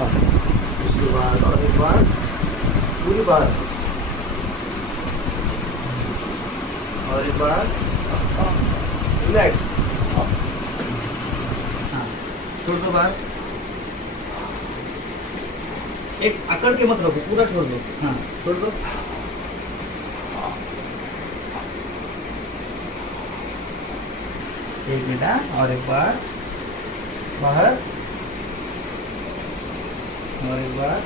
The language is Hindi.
उसके बाद और एक बार पूरी बार, और एक बार रिलैक्स। हाँ, छोड़ दो बार, एक अकड़ के मत रखो, पूरा छोड़ दो। हाँ, छोड़ दो। एक मिनट, और एक बार बाहर, और एक बार